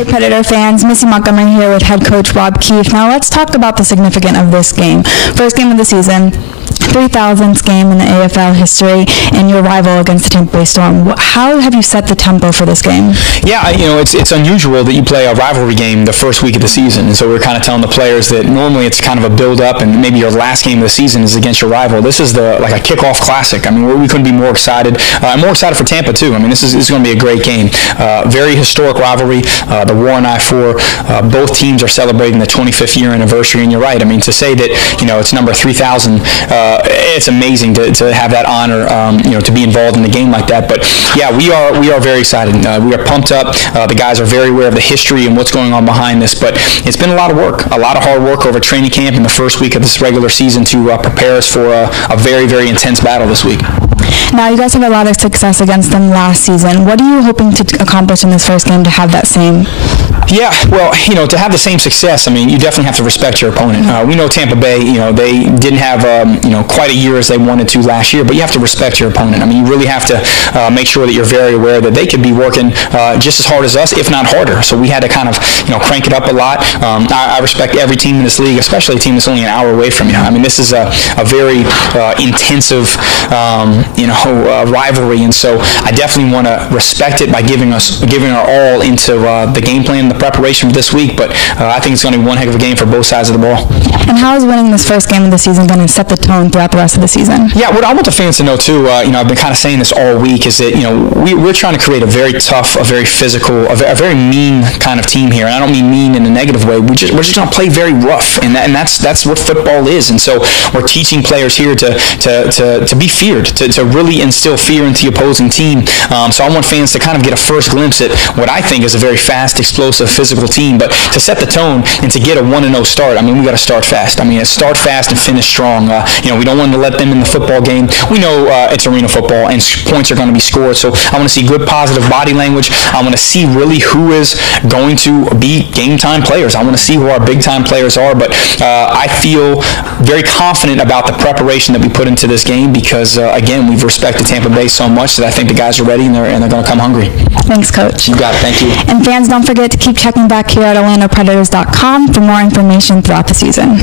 Hey Predator fans, Missy Montgomery here with head coach Rob Keefe. Now let's talk about the significance of this game. First game of the season, 3,000th game in the AFL history, and your rival against the Tampa Bay Storm. How have you set the tempo for this game? Yeah, it's unusual that you play a rivalry game the first week of the season, and so we're kind of telling the players that normally it's kind of a build-up, and maybe your last game of the season is against your rival. This is like a kickoff classic. I mean, we couldn't be more excited. I'm more excited for Tampa too. I mean, this is going to be a great game. Very historic rivalry. The War on I-4. Both teams are celebrating the 25th year anniversary, and you're right. I mean, to say that it's number 3,000. It's amazing to have that honor, to be involved in a game like that. But yeah, we are very excited. We are pumped up. The guys are very aware of the history and what's going on behind this. But it's been a lot of work, a lot of hard work over training camp in the first week of this regular season to prepare us for a very, very intense battle this week. Now, you guys had a lot of success against them last season. What are you hoping to accomplish in this first game to have that same? Yeah, well, to have the same success, I mean, you definitely have to respect your opponent. We know Tampa Bay, they didn't have, quite a year as they wanted to last year, but you have to respect your opponent. I mean, you really have to make sure that you're very aware that they could be working just as hard as us, if not harder. So we had to kind of, crank it up a lot. I respect every team in this league, especially a team that's only an hour away from you. I mean, this is a very intensive, rivalry, and so I definitely want to respect it by giving our all into the game plan, the preparation for this week. But I think it's going to be one heck of a game for both sides of the ball. And how is winning this first game of the season going to set the tone throughout the rest of the season? Yeah, what I want the fans to know too, I've been kind of saying this all week, is that we're trying to create a very tough, a very physical, a very mean kind of team here. And I don't mean mean in a negative way. We're just going to play very rough, and that's what football is. And so we're teaching players here to be feared, to really instill fear into the opposing team. So I want fans to kind of get a first glimpse at what I think is a very fast, explosive, physical team. But to set the tone and to get a 1-0 start, I mean, we got to start fast. I mean, start fast and finish strong. We don't want to let them in the football game. We know it's arena football and points are going to be scored. So I want to see good, positive body language. I want to see really who is going to be game time players. I want to see who our big time players are. But I feel very confident about the preparation that we put into this game because, again, we've respected Tampa Bay so much that I think the guys are ready and they're going to come hungry. Thanks, Coach. You got it. Thank you. And fans, don't forget to keep checking back here at OrlandoPredators.com for more information throughout the season.